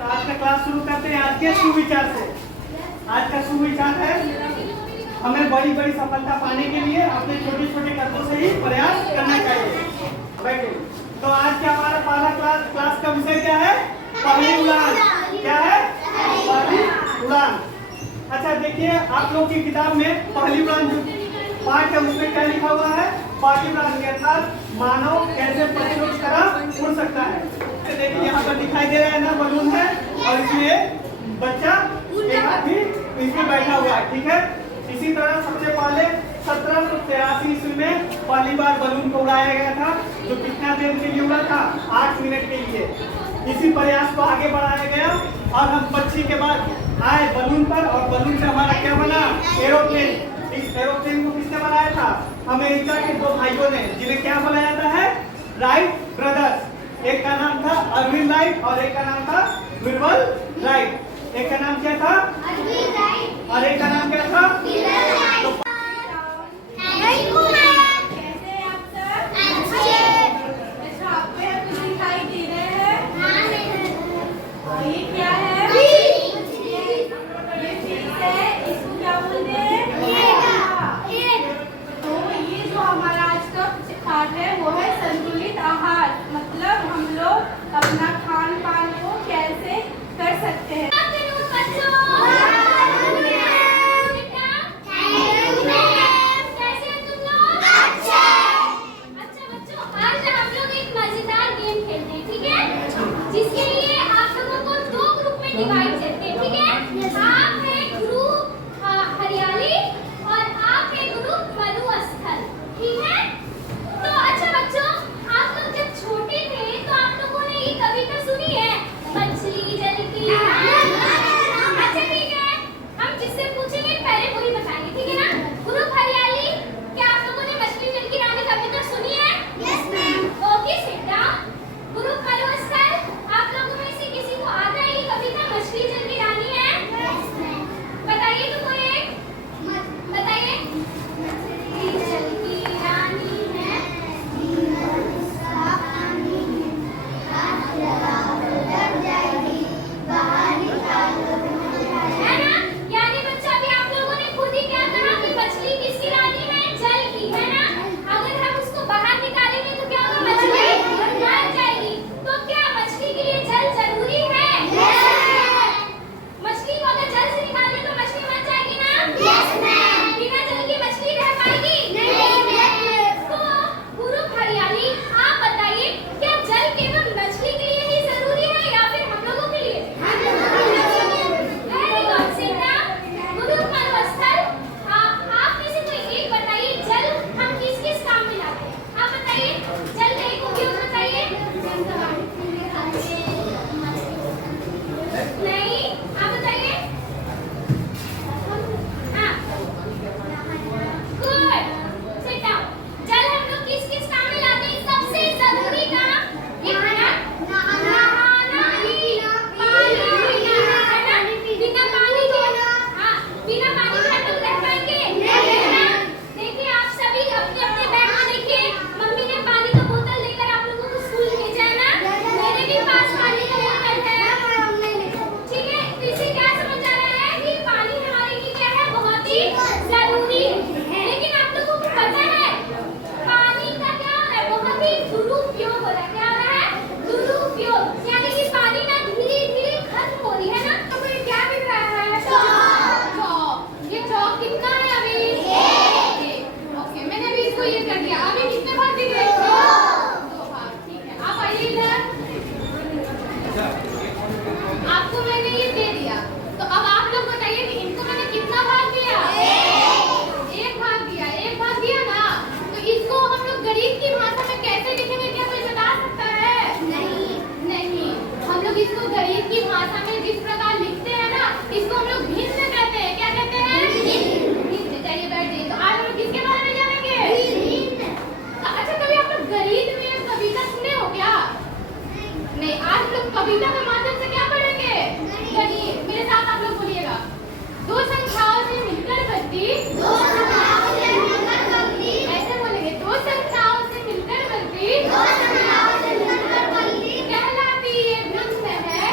तो आज का क्लास शुरू करते हैं आज के सुविचार से। आज का सुविचार है हमें बड़ी बड़ी सफलता पाने के लिए अपने छोटे छोटे कदमों से ही प्रयास करना चाहिए। बैठे। तो आज का हमारा पहला क्लास का विषय क्या है? पहली उड़ान। क्या है? पहली उड़ान। अच्छा देखिए आप लोग की किताब में पहली उड़ान जो पाठ है उसमें क्या लिखा हुआ है? पहली उड़ान अर्थात मानव कैसे पक्षियों की तरह उड़ सकता है। देखिए यहाँ पर दिखाई दे रहा है ना, बलून है और इसमें बच्चा एक हाथी इसमें बैठा हुआ है। ठीक है, इसी तरह सबसे पहले 1783 ईस्वी में पहली बार बलून को उड़ाया गया था, जो कितना देर के लिए उड़ा था? 8 मिनट के लिए। इसी प्रयास को आगे बढ़ाया गया और हम पक्षी के बाद आए बलून पर, और बलून से हमारा क्या बना? एरोप्लेन। इस एरोप्लेन को किसने बनाया था? अमेरिका के दो भाइयों ने, जिन्हें क्या बोला जाता है? Wright brothers. एक का नाम था अर्विन राइट और एक का नाम था विल्बर राइट। एक का नाम क्या था? अर्विन राइट और एक का नाम क्या था? Wilbur right. कैसे आप सब? अच्छे। अच्छा आपको यहाँ कुछ दिखाई दे रहे हैं? हाँ। ये क्या है? ये फिश है, इसको क्या बोलते हैं? तो ये जो हमारा आज का पाठ है वो है संतुलित आहार, मतलब हम लोग अपना खान पान को कैसे कर सकते हैं। जिसके लिए आप लोगों को 2 ग्रुप में डिवाइड करते हैं। ठीक है, आप है ग्रुप हरियाली और आप है ग्रुप मरुस्थल। ठीक है, तो अच्छा बच्चों आप लोग जब छोटे थे तो आप लोगों ने ये कविता सुनी है, मछली जल की रानी। अच्छा ठीक है, हम जिससे पूछेंगे पहले वही बताएंगे। ठीक है ना? ग्रुप हरियाली, क्या आप लोगों ने मछली जल की रानी कविता सुनी है? Yes ma'am. Okay sit down. Group मरुस्थल, आप लोगों में से किसी को आता है ये कविता मछली जल की रानी है? Yes ma'am. बताइए तो कोई एक बताइए। मछली जल की रानी है, है ना? यानी बच्चा अभी आप लोगों ने खुद ही क्या कहा कि मछली किसकी रानी है? जल की, है ना? अगर हम उसको बाहर निकालेंगे तो क्या होगा? मछली मर जाएगी। तो क्या मछली के लिए जल जरूरी है? मछली को अगर जल से निकालें तो मछली मर जाएगी ना? Yes ma'am. बिना जल की मछली रह पाएगी? नहीं। तो ग्रुप हरियाली आप बताइए, क्या जल केवल मछली के लिए ही जरूरी है या फिर हम लोगों के लिए? Very good Sita. ग्रुप मरुस्थल, आप में से कोई एक बताइए जल हम किस किस काम में लाते हैं? आप बताइए जल का एक उपयोग बताइए। नहीं, आप बताइए। हाँ गुड, सिट डाउन। जल हम लोग किस किस काम में लाते हैं? सबसे जरूरी काम नहाना, पानी पीना, है ना? बिना पानी के हाँ, बिना पानी के हम लोग रह पाएंगे? नहीं। देखिए आप सभी अपने अपने बैग में देखिए, मम्मी ने पानी का बोतल लेकर आप लोगों को स्कूल भेजा है ना? मेरे भी पास पानी का बोतल है। ठीक है, तो इससे क्या समझ आ रहा है कि पानी हमारे लिए क्या है? बहुत ही जरूरी है। लेकिन आप लोगों को पता है पानी का क्या हो रहा है? बहुत ही दुरुपयोग हो रहा है। क्या हो रहा है? दुरुपयोग, यानी कि पानी ना धीरे धीरे खत्म हो रही है ना? तो फिर क्या मिल रहा है? चौक। ये चौक कितना है अभी? एक। ओके, मैंने अभी इसको ये कर दिया। अभी कितने भाग दिख रहे हैं? 2 भाग। ठीक है, आप आइए इधर। आपको मैंने ये दे दिया, तो अब आप लोग बताइए कि इनको मैंने कितना भाग दिया? एक भाग दिया। एक भाग दिया ना, तो इसको हम लोग गरीब की भाषा में कैसे लिखेंगे? क्या कोई बता सकता है? नहीं। हम लोग इसको गरीब की भाषा में जिस प्रकार लिखते हैं ना, इसको हम लोग भिन्न कहते हैं। क्या कहते हैं? भिन्न। चलिए बैठिए। तो आज हम लोग किसके बारे में जानेंगे? अच्छा कभी आप लोग गरीब में कविता सुने हो क्या? नहीं। आज लोग कविता के माध्यम से क्या पढ़ेंगे? गणित। मेरे साथ आप लोग बोलिएगा। 2 संख्याओं से मिलकर बनती, ऐसे बोलेंगे। 2 संख्याओं से मिलकर बनती कहलाती ये भिन्न है।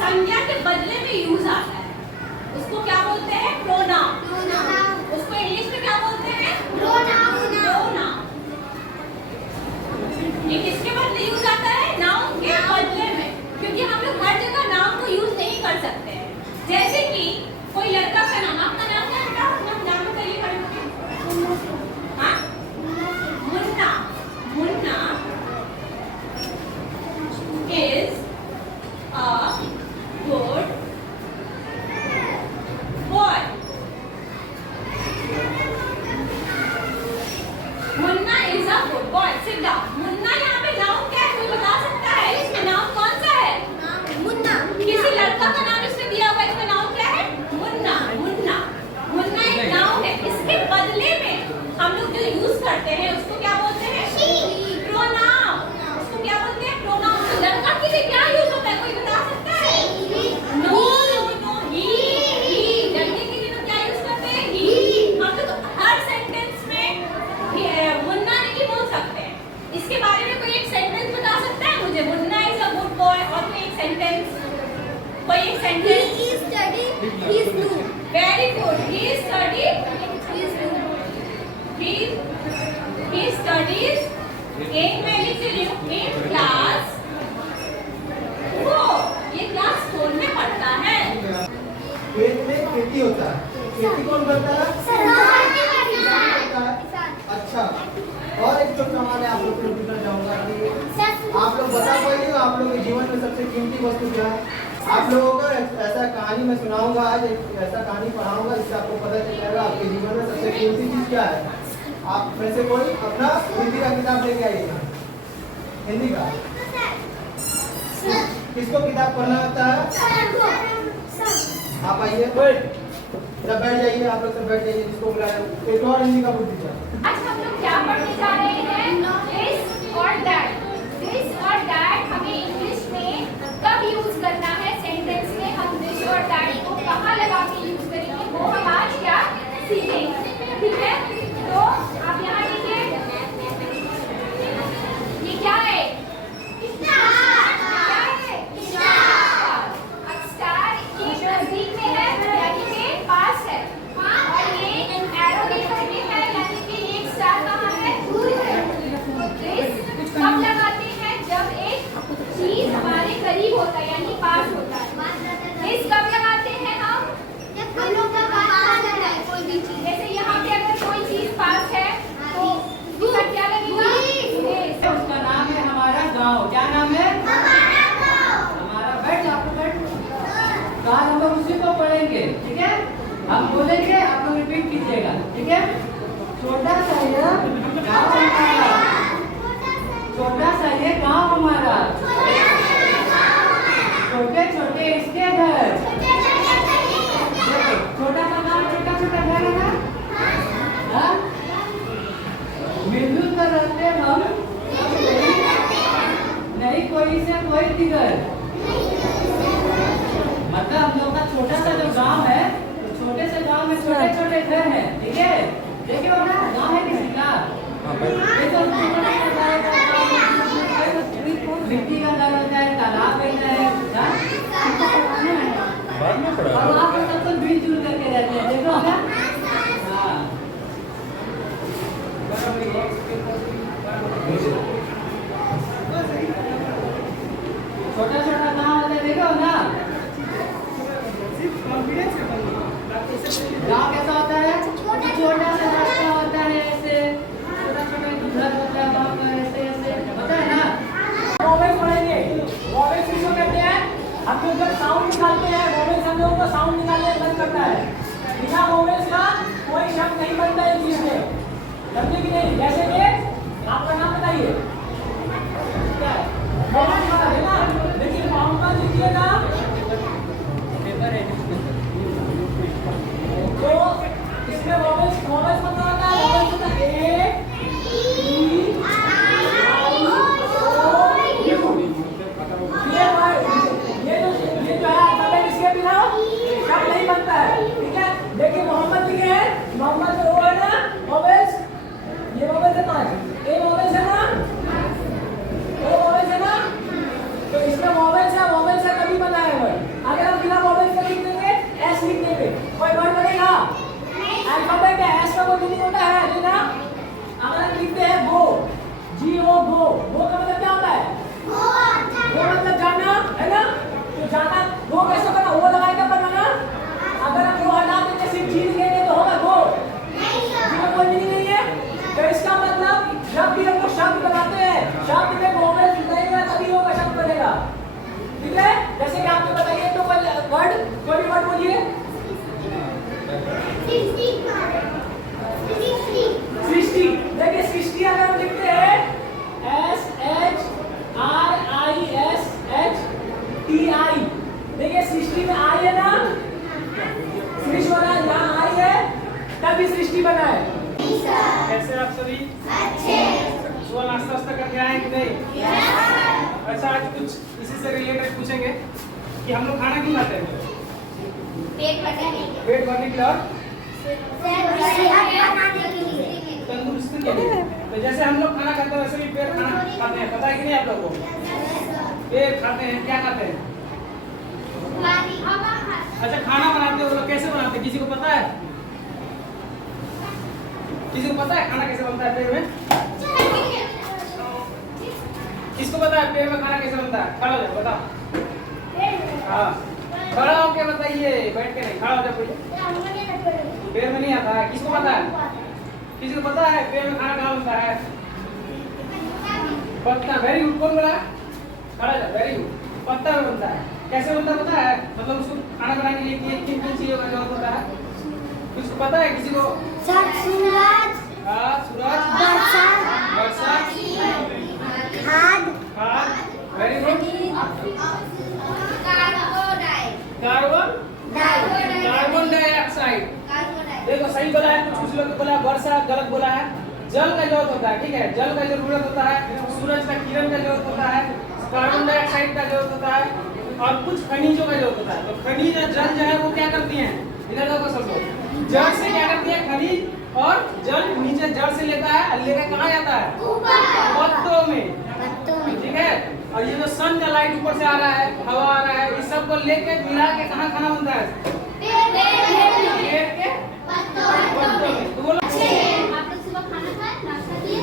संज्ञा के बदले में यूज आता है उसको क्या बोलते हैं? प्रोनाउन। उसको इंग्लिश में क्या बोलते हैं? प्रोनाउन। ये किसके बदले यूज आता है? नाउन के बदले में, क्योंकि हम लोग हर जगह नाउन को यूज नहीं कर सकते हैं। जैसे कि कोई लड़का का नाम, आपका नाम क्या है बेटा? अपना नाम बताइए खड़े होकर। हाँ, Munna. Munna is a good boy. Munna is a good boy. Sit down. Munna यहाँ पे नाउन क्या है? कोई बता सकता है? इसमें नाउन कौन सा है? मुन्ना। किसी लड़का का नाम इसमें दिया हुआ है, इसमें नाउन क्या है? मुन्ना। मुन्ना। मुन्ना एक नाउन है। इसके बदले में हम लोग जो यूज करते हैं उसको क्या बोलते हैं? प्रोनाउन। उसको क्या बोलते हैं? प्रोनाउन। तो लड़का के लिए क्या यूज होता है? कोई बता सकता है? नो नो ही। लड़के के लिए तो क्या यूज करते हैं? ही। हम लोग हर सेंटेंस में मुन्ना नहीं बोल सकते हैं। इसके बारे में कोई एक सेंटेंस बता सकता है मुझे? Munna is a good boy. और कोई एक सेंटेंस? कोई एक sentence? He is studying. He is new. Very good. He studies in मैं लिख रही हूँ in class 4। ये क्लास 4 में पढ़ता है। खेत में खेती होता है। खेती कौन करता है? किसान करता है। अच्छा, और एक जो सवाल है आप लोग को पूछना चाहूंगा कि आप लोग बता पाइए आप लोगों के जीवन में सबसे कीमती वस्तु क्या है? आप लोगों को ऐसा कहानी मैं सुनाऊंगा आज, एक ऐसा कहानी पढ़ाऊंगा जिससे आपको पता चल जाएगा आपके जीवन में सबसे कीमती चीज क्या है। आप में से कोई अपना हिंदी का किताब लेके आइएगा। हिंदी का किसको किताब पढ़ना आता है? आप आइए, सब बैठ जाइए। आप लोग सब बैठ जाइए। जिसको बुलाया एक और हिंदी का बुक दीजिए। आज हम लोग क्या पढ़ने जा रहे हैं? दिस और दैट। दिस और दैट हमें इंग्लिश में कब यूज करना है? सेंटेंस में हम दिस और दैट को कहाँ लगा के यूज करेंगे वो हम आज क्या सीखेंगे। ठीक है, तो आप यहाँ लिखिए। ये क्या है? स्टार ये नजदीक में है यानी कि पास है, और ये एरो दिखा के है यानी कि एक स्टार कहाँ है? दूर है। तो दिस कब लगाते हैं? जब एक चीज हमारे करीब होता है यानी पास होता है। दिस कब लगाते हैं हम? कोई भी चीज। जैसे यहाँ पे अगर कोई चीज पास है तो इसका क्या लगेगा? दिस। उसका नाम है हमारा गांव। क्या नाम है? हमारा। बैठ जाओ, बैठ। कल हम लोग उसी को पढ़ेंगे। ठीक है, हम बोलेंगे, आप लोग रिपीट कीजिएगा। ठीक है, छोटा सा ये गाँव हमारा। छोटा सा ये गाँव हमारा। छोटे छोटे इसके घर। छोटा सा गाँव, छोटा छोटा घर है ना? हाँ? मिलजुल कर रहते हम, नहीं कोई से कोई दिगर। मतलब हम लोग का छोटा सा जो गांव है, तो छोटे से गांव में छोटे छोटे घर हैं। ठीक है, देखिए ना गांव है किसी का? ये तो मिट्टी का घर होता है, तालाब रहता है। और वहाँ पर सब लोग मिलजुल करके रहते हैं। देखो ना, हाँ। छोटा छोटा गाँव होता है, देखो ना। गाँव कैसा होता है? छोटा सा रास्ता होता है, ऐसे छोटा छोटा घर होता है वहाँ पर, ऐसे ऐसे होता है ना। वॉवेल्स पढ़ेंगे। वॉवेल्स किसको कहते हैं? हम लोग जब साउंड निकालते हैं, वॉवेल्स हम लोगों को साउंड निकालने में मदद करता है। बिना वॉवेल्स का कोई शब्द नहीं बनता है इंग्लिश में। समझे कि नहीं? जैसे कि आपका नाम बताइए। क्या है? मोहम्मद है ना? लेकिन मोहम्मद लिखिएगा तो इसमें वॉवेल्स मतलब होता है, वॉवेल्स होता है ए, ई, आई, ओ, यू। ये जो है अल्फाबेट, इसके बिना शब्द नहीं बनता है। ठीक है, देखिए मोहम्मद लिखे हैं। मोहम्मद वो है ना वॉवेल्स, ये वॉवेल्स है ना? ए वॉवेल्स है ना? ओ वॉवेल्स है ना? तो इसमें की सृष्टि बनाए। कैसे आप सभी? सुबह नाश्ता वास्ता करके आए कि नहीं? अच्छा, आज कुछ इसी से रिलेटेड पूछेंगे कि हम लोग खाना क्यों खाते हैं? पेट भरने के लिए, पेट भरने के लिए और सेहत बनाने के लिए। तंदुरुस्ती के लिए। तो जैसे हम लोग खाना खाते हैं वैसे भी पेट खाना खाते हैं, पता है कि नहीं आप लोगों को? पेट खाते हैं, क्या खाते हैं? अच्छा, खाना बनाते हो लोग कैसे बनाते हैं, किसी को पता है? किसी को पता है खाना कैसे बनता है पेट में? किसको पता है पेट में खाना कैसे बनता है? खड़ा हो जाओ, बताओ। हाँ, खड़ा होके बताइए, बैठ के नहीं, खड़ा हो जाओ पहले। पेट में नहीं आता है, किसको पता है? किसी को पता है पेट में खाना कहाँ बनता है? पत्ता। वेरी गुड, कौन बोला? खड़ा जा, वेरी गुड। पत्ता में बनता है। कैसे बनता है पता है? मतलब उसको खाना बनाने के लिए किन किन चीजों का जरूरत होता है? किसको पता है? किसी को? सूरज, हाँ, सूरज, बरसात, खाद, वेरी गुड। Carbon dioxide. देखो सही बोला है, कुछ लोग बोला वर्षा, गलत बोला है। जल का जरूरत होता है, ठीक है, जल का जरूरत होता है, सूरज का किरण का जरूरत होता है, कार्बन डाइऑक्साइड का जरूरत होता है और कुछ खनिजों का जरूरत होता है। तो खनिज और जल जो है वो क्या करती हैं? इधर देखो सब लोग, जल से क्या करती है? खनिज और जल नीचे जड़ से लेता है और लेकर कहाँ जाता है? पत्तों में, ठीक है। और ये जो सन का लाइट ऊपर से आ रहा है, हवा आ रहा है, इस सब को लेके मिला के कहाँ खाना बनता है? पेट के पत्तों में। तो बोलो आप लोग सुबह खाना खाए, नाश्ता किए?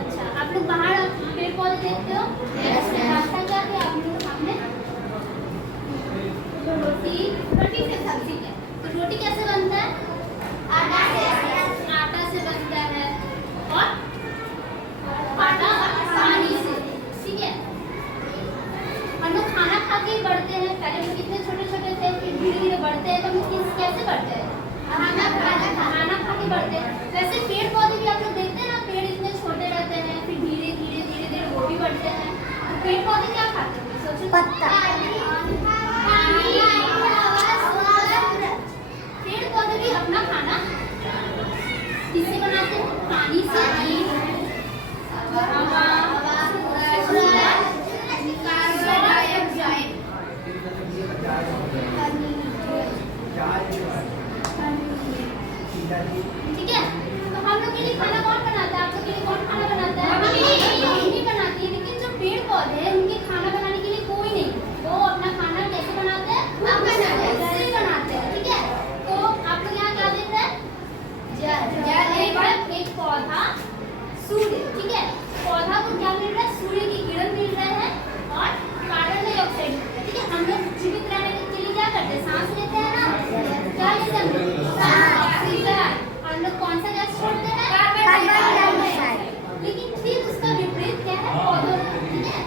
अच्छा, आप लोग बाहर पेड़ पौधे देखते हो? नाश्ता क्या किया आप लोग? आपने रोटी से सब्जी है। तो रोटी कैसे बनता है? आटा से बनता है और आटा पानी से, ठीक है। हम लोग खाना खा के बढ़ते हैं, पहले हम कितने छोटे छोटे थे, फिर धीरे धीरे बढ़ते हैं। तो हम लोग कैसे बढ़ते हैं? खाना खा के बढ़ते हैं। वैसे पेड़ पौधे भी आप लोग देखते हैं ना, पेड़ इतने छोटे रहते हैं, फिर धीरे धीरे वो भी बढ़ते हैं। तो पेड़ पौधे क्या खाते हैं? सोचो। पत्ता, पेड़ पौधे भी अपना खाना किससे बनाते हैं? पानी से, ठीक है। तो हम लोग के लिए खाना कौन बनाता है? आप लोग के लिए कौन खाना बनाता है? मम्मी बनाती है। लेकिन जो पेड़ पौधे हैं उनके खाना बनाने के लिए कोई नहीं, वो अपना खाना कैसे बनाते हैं? से बनाते हैं, ठीक है। तो आप लोग यहाँ क्या देते हैं? एक पौधा, सूर्य, ठीक है। पौधा को क्या मिल रहा है? सूर्य की किरण मिल रहे हैं और कार्बन डाइऑक्साइड, ठीक है। हम लोग जीवित रहने के लिए क्या करते हैं? सांस लेते हैं ना, क्या लेते हैं? ऑक्सीजन। हम लोग कौन सा गैस छोड़ते हैं? Carbon dioxide. लेकिन फिर उसका विपरीत क्या है? पौधों, ठीक है।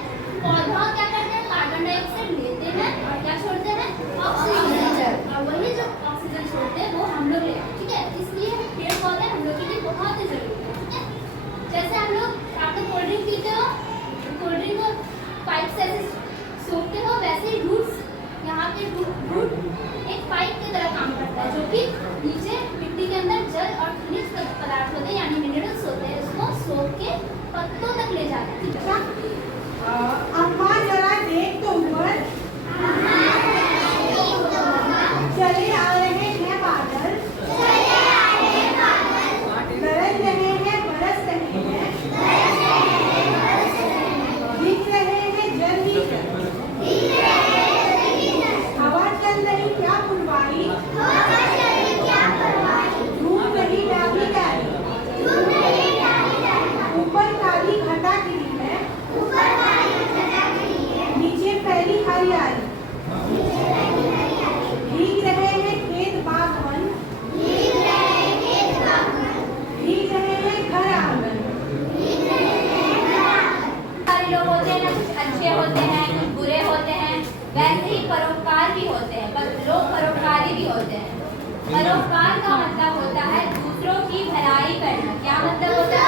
पौधा क्या करते हैं? कार्बन डाइऑक्साइड लेते हैं और क्या छोड़ते हैं? ऑक्सीजन। और वही जो ऑक्सीजन छोड़ते हैं वो हम लोग लेते हैं, ठीक है। इसलिए पेड़ पौधे हम लोग के लिए बहुत ही जरूरी है, ठीक है। जैसे हम लोग, आप लोग कोल्ड ड्रिंक पीते हो, कोल्ड ड्रिंक को पाइप से ऐसे सोखते हो, वैसे ही रूट्स, यहाँ पे रूट एक पाइप की तरह काम करता है, जो कि नीचे मिट्टी के अंदर जल और खनिज पदार्थ होते हैं, यानी मिनरल्स होते हैं, उसको सोख के पत्तों तक ले जाते हैं, ठीक है। अम्मा जरा देख तो ऊपर, चले आ रहे हैं बादल, गरज रहे हैं, बरस रहे हैं, दिख रहे हैं जल ही जल, हवा चल रही क्या फुलवारी, धूप रही डाली डाली, ऊपर काली घटा गिरी है, नीचे फैली हरियाली, भीग रहे हैं खेत बागवन, भीग रहे हैं घर आंगन। सारे लोग होते हैं ना, कुछ अच्छे होते हैं, कुछ बुरे होते हैं, वैसे ही परोपकार भी होते हैं, पर लोग परोपकारी भी होते हैं। परोपकार का मतलब होता है दूसरों की भलाई करना। क्या मतलब होता है?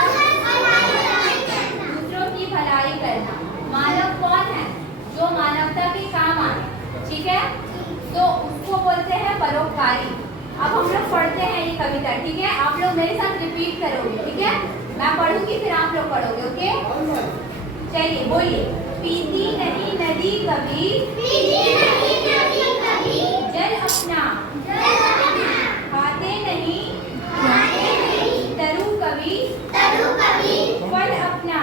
दूसरों की भलाई करना। मानव कौन है? जो मानवता के काम आए, ठीक है। तो उसको बोलते हैं परोपकारी। अब हम लोग पढ़ते हैं ये कविता, ठीक है? आप लोग मेरे साथ रिपीट करोगे, ठीक है? मैं पढ़ूंगी फिर आप लोग पढ़ोगे, ओके? चलिए बोलिए। पीती नहीं नदी कभी, जल अपना, खाते नहीं तरु कभी, फल अपना।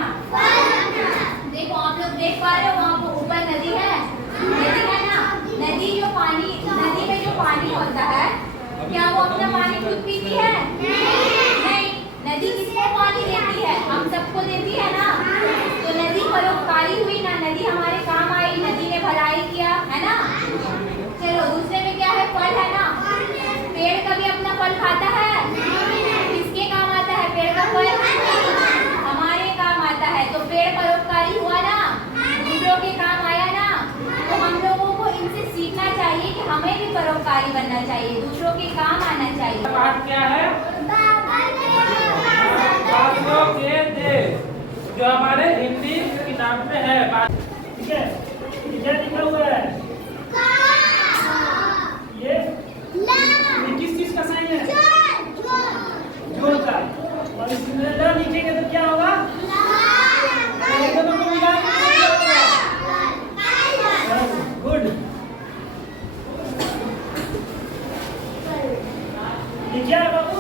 देखो आप लोग देख पा रहे हो वहाँ पर ऊपर नदी है ना? नदी जो पानी, नदी में जो पानी होता है, क्या वो अपना पानी खुद पीती है? नहीं। नदी किसको पानी देती है? हम सबको देती है ना? तो नदी परोपकारी हुई ना, नदी हमारे काम आई, नदी ने भलाई किया, है ना? चलो दूसरे में क्या है? फल है ना? पेड़ कभी अपना फल खाता है? किसके काम आता है पेड़ का फल? हमारे काम आता है। तो पेड़ परोपकारी हुआ ना, दूसरों के काम आया ना। तो हम लोगों को इनसे सीखना चाहिए कि हमें भी परोपकारी बनना चाहिए, दूसरों के काम आना चाहिए। पाठ क्या है? बातों के देश, जो हमारे हिंदी किताब में है। ठीक है, क्या लिखा हुआ है? ये किस चीज का साइन है? जोड़ का। और इसमें ल लिखेंगे तो क्या होगा? दोनों को मिला गुड। ये क्या है बाबू?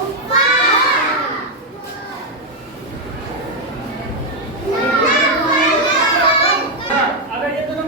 अगर ये दोनों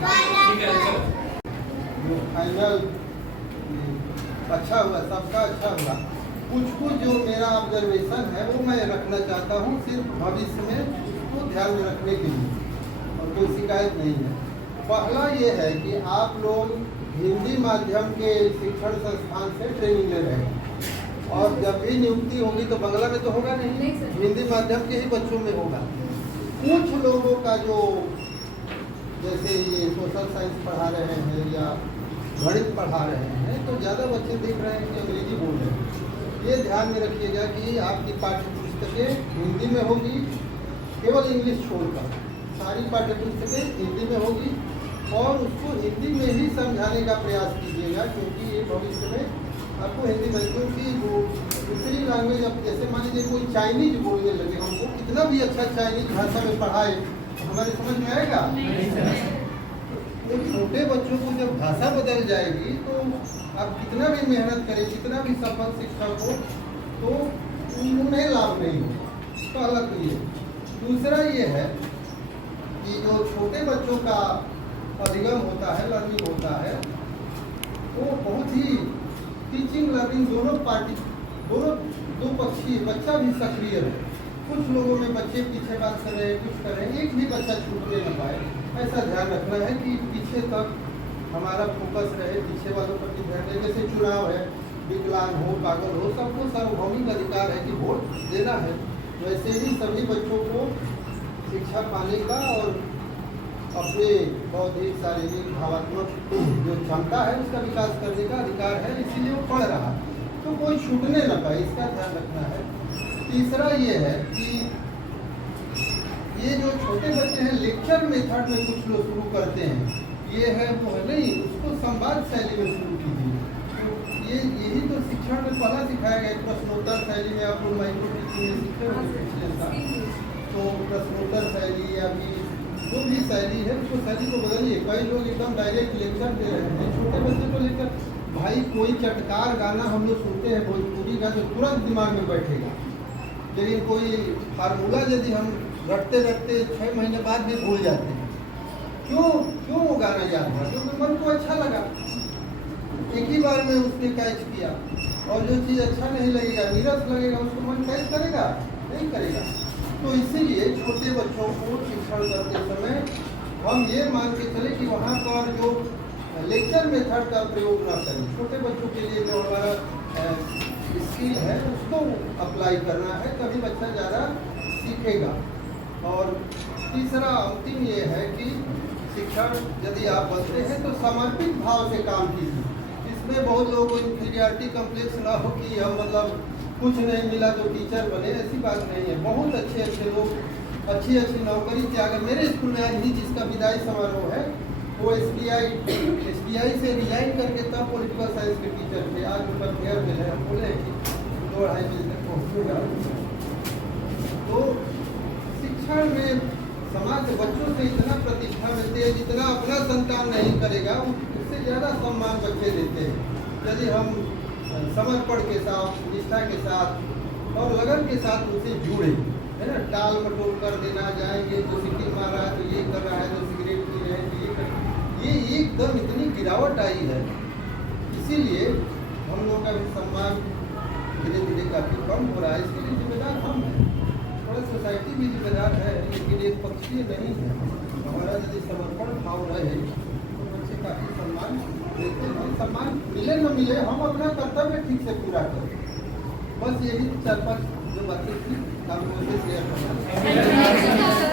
जो फाइनल अच्छा हुआ, सबका अच्छा हुआ। कुछ जो मेरा ऑब्जर्वेशन है वो मैं रखना चाहता हूँ, सिर्फ भविष्य में उसको ध्यान में रखने के लिए, और कोई शिकायत नहीं है। पहला ये है कि आप लोग हिंदी माध्यम के शिक्षण संस्थान से ट्रेनिंग ले रहे हैं, और जब भी नियुक्ति होगी तो बांग्ला में तो होगा नहीं, हिंदी माध्यम के ही बच्चों में होगा। कुछ लोगों का जो जैसे ये सोशल साइंस पढ़ा रहे हैं या गणित पढ़ा रहे हैं, तो ज़्यादा बच्चे देख रहे हैं कि अंग्रेजी बोल रहे हैं। ये ध्यान में रखिएगा कि आपकी पाठ्य पुस्तकें हिंदी में होगी, केवल इंग्लिश छोड़कर सारी पाठ्य पुस्तकें हिंदी में होगी, और उसको हिंदी में ही समझाने का प्रयास कीजिएगा, क्योंकि ये भविष्य में आपको हिंदी में, क्योंकि वो दूसरी लैंग्वेज, अब जैसे मान लीजिए कोई चाइनीज बोलने लगे, हमको कितना भी अच्छा चाइनीज भाषा में पढ़ाए हमारे समझ में आएगा? तो छोटे बच्चों को जब भाषा बदल जाएगी तो आप कितना भी मेहनत करें, कितना भी सफल शिक्षक हो, तो उन्हें लाभ नहीं हो। पहला तो ये। दूसरा ये है कि जो छोटे बच्चों का अधिगम होता है, लर्निंग होता है, वो बहुत ही टीचिंग लर्निंग दोनों दो पक्षी, बच्चा भी सक्रिय है। कुछ लोगों में बच्चे पीछे बात कर रहे हैं, कुछ कर रहे हैं, एक भी बच्चा छूटने न पाए, ऐसा ध्यान रखना है कि पीछे तक हमारा फोकस रहे, पीछे वालों पर भी ध्यान रहे। जैसे चुनाव है, विकलांग हो, पागल हो, सबको सार्वभौमिक अधिकार है कि वोट देना है, वैसे ही सभी बच्चों को शिक्षा पाने का और अपने बौद्धिक, शारीरिक, भावात्मक जो क्षमता है उसका विकास करने का अधिकार है, इसीलिए वो पढ़ रहा है, तो कोई छूटने न पाए, इसका ध्यान रखना है। तीसरा ये है कि ये जो छोटे बच्चे हैं, लेक्चर मेथड में कुछ लोग शुरू करते हैं, ये है वो है नहीं, उसको संवाद शैली में शुरू कीजिए। तो यही तो शिक्षण में पहला सिखाया गया, प्रश्नोत्तर शैली में आप लोग माइक्रो टीचिंग में सीखे होंगे, तो प्रश्नोत्तर शैली या भी जो भी शैली है उसको शैली को बदलिए। कई लोग एकदम डायरेक्ट लेक्चर दे रहे हैं, छोटे बच्चे को लेकर भाई कोई चटकार गाना हम लोग सुनते हैं भोजपुरी का, जो तुरंत दिमाग में बैठेगा, लेकिन कोई फार्मूला यदि हम रटते रटते 6 महीने बाद भी भूल जाते हैं। क्यों वो गाना याद हुआ? क्योंकि मन को अच्छा लगा, एक ही बार में उसने कैच किया, और जो चीज़ अच्छा नहीं लगेगा, नीरस लगेगा, उसको मन कैच करेगा नहीं करेगा। तो इसीलिए छोटे बच्चों को शिक्षण करते समय हम ये मान के चले कि वहाँ पर जो लेक्चर मेथड का प्रयोग ना करें। छोटे बच्चों के लिए जो हमारा स्किल है उसको अप्लाई करना है, तभी बच्चा ज़्यादा सीखेगा। और तीसरा अंतिम ये है कि शिक्षण यदि आप बनते हैं तो समर्पित भाव से काम कीजिए। इसमें बहुत लोगों को इंफीरियरिटी कम्प्लेक्स ना हो कि हम मतलब कुछ नहीं मिला तो टीचर बने, ऐसी बात नहीं है। बहुत अच्छे लोग अच्छी नौकरी थी। अगर मेरे स्कूल में आज ही जिसका विदाई समारोह है वो SBI से रिजाइन करके तब पॉलिटिकल साइंस के टीचर थे, आज उनका फेयर मिले, हम बोले कि 2-2.5 बजे तक पहुँचूंगा। तो शिक्षण में समाज के बच्चों से इतना प्रतिष्ठा मिलती है, जितना अपना संतान नहीं करेगा उससे ज़्यादा सम्मान बच्चे देते हैं। यदि हम समर्पण के साथ, निष्ठा के साथ और लगन के साथ उनसे जुड़े, है ना, टाल मटोल कर देना, जाएंगे तो सिक्की मार रहा है तो ये कर रहा है, तो सिगरेट पी रहे हैं तो ये कर, ये एकदम इतनी गिरावट आई है। इसीलिए हम लोगों का भी सम्मान धीरे धीरे काफ़ी कम हो रहा है। इसके लिए जिम्मेदार हम हैं, थोड़ा सोसाइटी भी जिम्मेदार है, लेकिन एक पक्षीय नहीं है। हमारा यदि समर्पण भाव रहे तो बच्चे काफ़ी सम्मान देते हैं। सम्मान मिले न मिले, हम अपना कर्तव्य ठीक से पूरा करें। बस यही 4-5 जो बातें थी आपको शेयर करना।